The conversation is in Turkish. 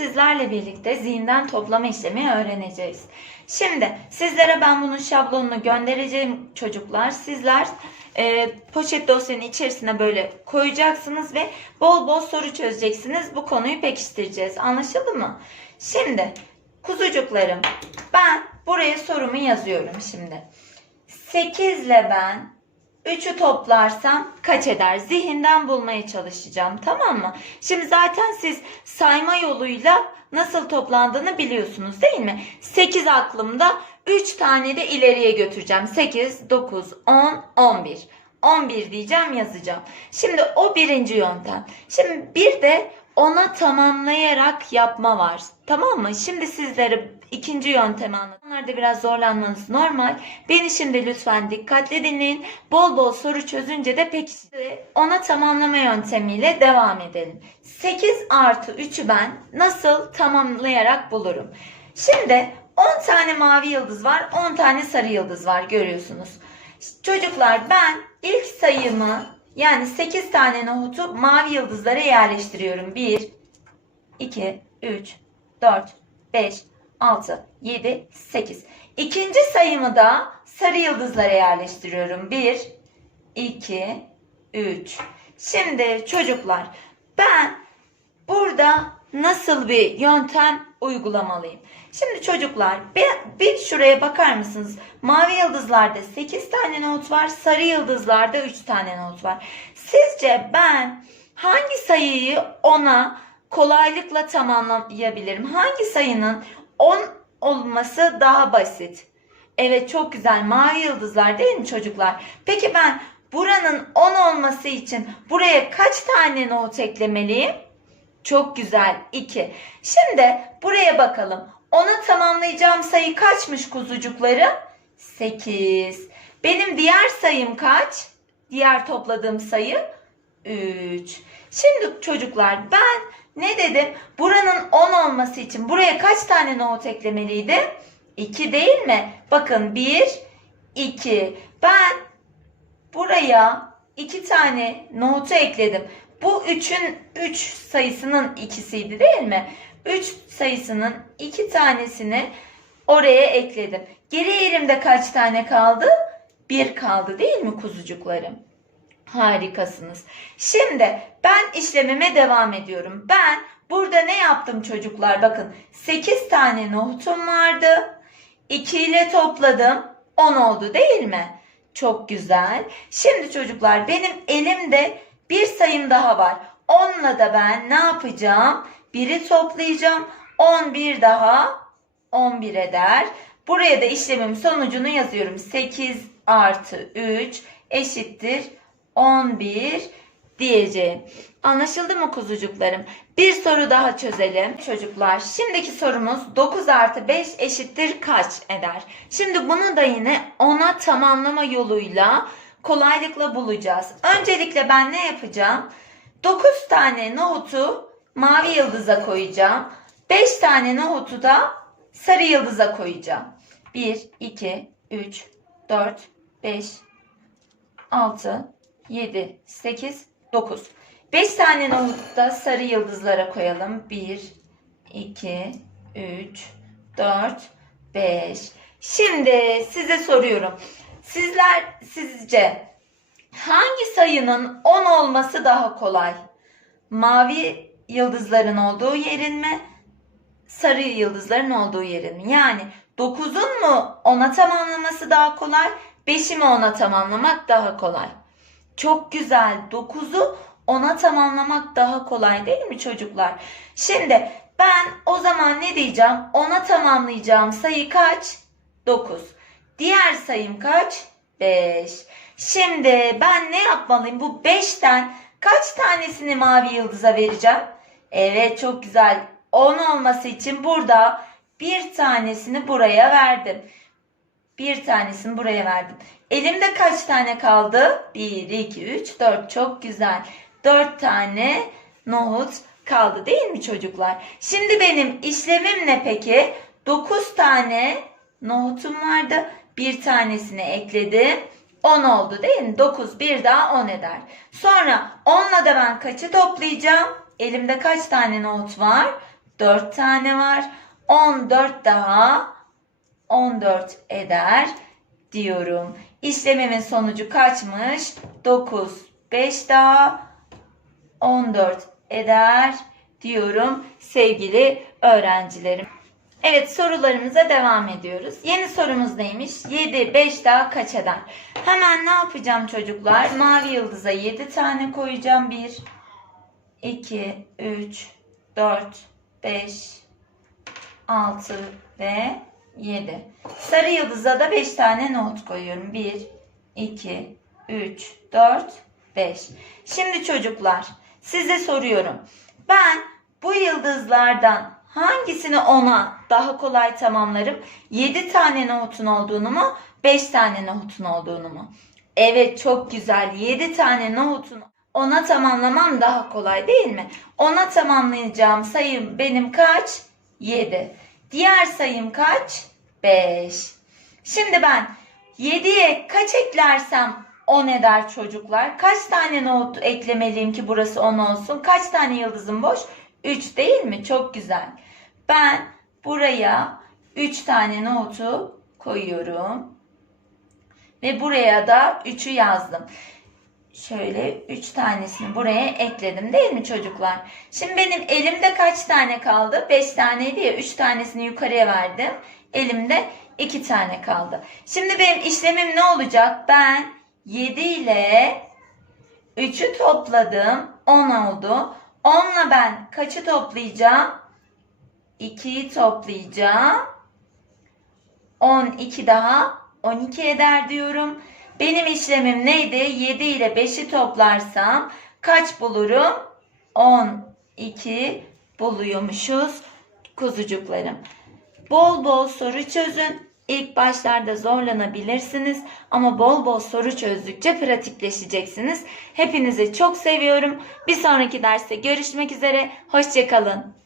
sizlerle birlikte zihinden toplama işlemi öğreneceğiz. Şimdi sizlere ben bunun şablonunu göndereceğim çocuklar. Sizler e, poşet dosyanın içerisine böyle koyacaksınız ve bol bol soru çözeceksiniz. Bu konuyu pekiştireceğiz. Anlaşıldı mı? Şimdi kuzucuklarım ben buraya sorumu yazıyorum şimdi. 8 ile ben 3'ü toplarsam kaç eder? Zihinden bulmaya çalışacağım. Tamam mı? Şimdi zaten siz sayma yoluyla nasıl toplandığını biliyorsunuz değil mi? 8 aklımda 3 tane de ileriye götüreceğim. 8, 9, 10, 11. 11 diyeceğim yazacağım. Şimdi o birinci yöntem. Şimdi bir de ona tamamlayarak yapma var. Tamam mı? Şimdi sizlere ikinci yöntemi anlatayım. Onlarda biraz zorlanmanız normal. Beni şimdi lütfen dikkatli dinleyin. Bol bol soru çözünce de peki ona tamamlama yöntemiyle devam edelim. 8 artı 3'ü ben nasıl tamamlayarak bulurum? Şimdi 10 tane mavi yıldız var, 10 tane sarı yıldız var görüyorsunuz. Çocuklar ben ilk sayımı yani 8 tane nohutu mavi yıldızlara yerleştiriyorum. 1, 2, 3, 4, 5, 6, 7, 8. İkinci sayımı da sarı yıldızlara yerleştiriyorum. 1, 2, 3. Şimdi çocuklar ben burada nasıl bir yöntem uygulamalıyım? Şimdi çocuklar bir, şuraya bakar mısınız? Mavi yıldızlarda 8 tane not var, sarı yıldızlarda 3 tane not var. Sizce ben hangi sayıyı ona kolaylıkla tamamlayabilirim? Hangi sayının 10 olması daha basit? Evet çok güzel mavi yıldızlar değil mi çocuklar? Peki ben buranın 10 olması için buraya kaç tane not eklemeliyim? Çok güzel 2. Şimdi buraya bakalım. Ona tamamlayacağım sayı kaçmış kuzucuklarım? 8. Benim diğer sayım kaç? Diğer topladığım sayı 3. Şimdi çocuklar ben ne dedim? Buranın 10 olması için buraya kaç tane nohut eklemeliydim? 2 değil mi? Bakın 1, 2. Ben buraya 2 tane nohutu ekledim. Bu 3'ün 3 sayısının ikisiydi değil mi? 3 sayısının 2 tanesini oraya ekledim. Geri elimde kaç tane kaldı? 1 kaldı değil mi kuzucuklarım? Harikasınız. Şimdi ben işlemime devam ediyorum. Ben burada ne yaptım çocuklar? Bakın 8 tane nohutum vardı. 2 ile topladım. 10 oldu değil mi? Çok güzel. Şimdi çocuklar benim elimde bir sayım daha var. 10'la da ben ne yapacağım? 1'i toplayacağım. 11 daha 11 eder. Buraya da işlemim sonucunu yazıyorum. 8 artı 3 eşittir 11 diyeceğim. Anlaşıldı mı kuzucuklarım? Bir soru daha çözelim çocuklar. Şimdiki sorumuz 9 artı 5 eşittir kaç eder? Şimdi bunu da yine ona tamamlama yoluyla kolaylıkla bulacağız. Öncelikle ben ne yapacağım? 9 tane nohutu mavi yıldıza koyacağım. 5 tane nohutu da sarı yıldıza koyacağım. 1, 2, 3, 4, 5, 6, 7, 8, 9. 5 tane nohutu da sarı yıldızlara koyalım. 1, 2, 3, 4, 5. Şimdi size soruyorum. Sizler sizce hangi sayının 10 olması daha kolay? Mavi yıldızların olduğu yerin mi? Sarı yıldızların olduğu yerin mi? Yani 9'un mu 10'a tamamlaması daha kolay? 5'i mi 10'a tamamlamak daha kolay? Çok güzel. 9'u 10'a tamamlamak daha kolay değil mi çocuklar? Şimdi ben o zaman ne diyeceğim? 10'a tamamlayacağım sayı kaç? 9. Diğer sayım kaç? 5. Şimdi ben ne yapmalıyım? Bu 5'ten kaç tanesini mavi yıldıza vereceğim? Evet çok güzel. 10 olması için burada bir tanesini buraya verdim. Bir tanesini buraya verdim. Elimde kaç tane kaldı? 1, 2, 3, 4. Çok güzel. 4 tane nohut kaldı değil mi çocuklar? Şimdi benim işlemim ne peki? 9 tane nohutum vardı. Bir tanesini ekledim. 10 oldu değil mi? 9 bir daha 10 eder. Sonra 10'la da ben kaçı toplayacağım? Elimde kaç tane nohut var? 4 tane var. 14 daha 14 eder diyorum. İşlemimin sonucu kaçmış? 9. 5 daha 14 eder diyorum sevgili öğrencilerim. Evet sorularımıza devam ediyoruz. Yeni sorumuz neymiş? 7, 5 daha kaç eder? Hemen ne yapacağım çocuklar? Mavi yıldıza 7 tane koyacağım. 1, 2, 3, 4, 5, 6 ve 7. Sarı yıldıza da 5 tane not koyuyorum. 1, 2, 3, 4, 5. Şimdi çocuklar size soruyorum. Ben bu yıldızlardan hangisini ona daha kolay tamamlarım? 7 tane notun olduğunu mu? 5 tane notun olduğunu mu? Evet çok güzel. 7 tane notun ona tamamlamam daha kolay değil mi? Ona tamamlayacağım sayım benim kaç? 7. Diğer sayım kaç? 5. Şimdi ben 7'ye kaç eklersem 10 eder çocuklar. Kaç tane not eklemeliyim ki burası 10 olsun? Kaç tane yıldızım boş? 3 değil mi? Çok güzel. Ben buraya 3 tane notu koyuyorum. Ve buraya da 3'ü yazdım. Şöyle 3 tanesini buraya ekledim değil mi çocuklar? Şimdi benim elimde kaç tane kaldı? 5 taneydi ya 3 tanesini yukarıya verdim. Elimde 2 tane kaldı. Şimdi benim işlemim ne olacak? Ben 7 ile 3'ü topladım. 10 oldu. 10'la ben kaçı toplayacağım? 2'yi toplayacağım. 12 daha 12 eder diyorum. Benim işlemim neydi? 7 ile 5'i toplarsam kaç bulurum? 12 buluyormuşuz kuzucuklarım. Bol bol soru çözün. İlk başlarda zorlanabilirsiniz ama bol bol soru çözdükçe pratikleşeceksiniz. Hepinizi çok seviyorum. Bir sonraki derste görüşmek üzere. Hoşçakalın.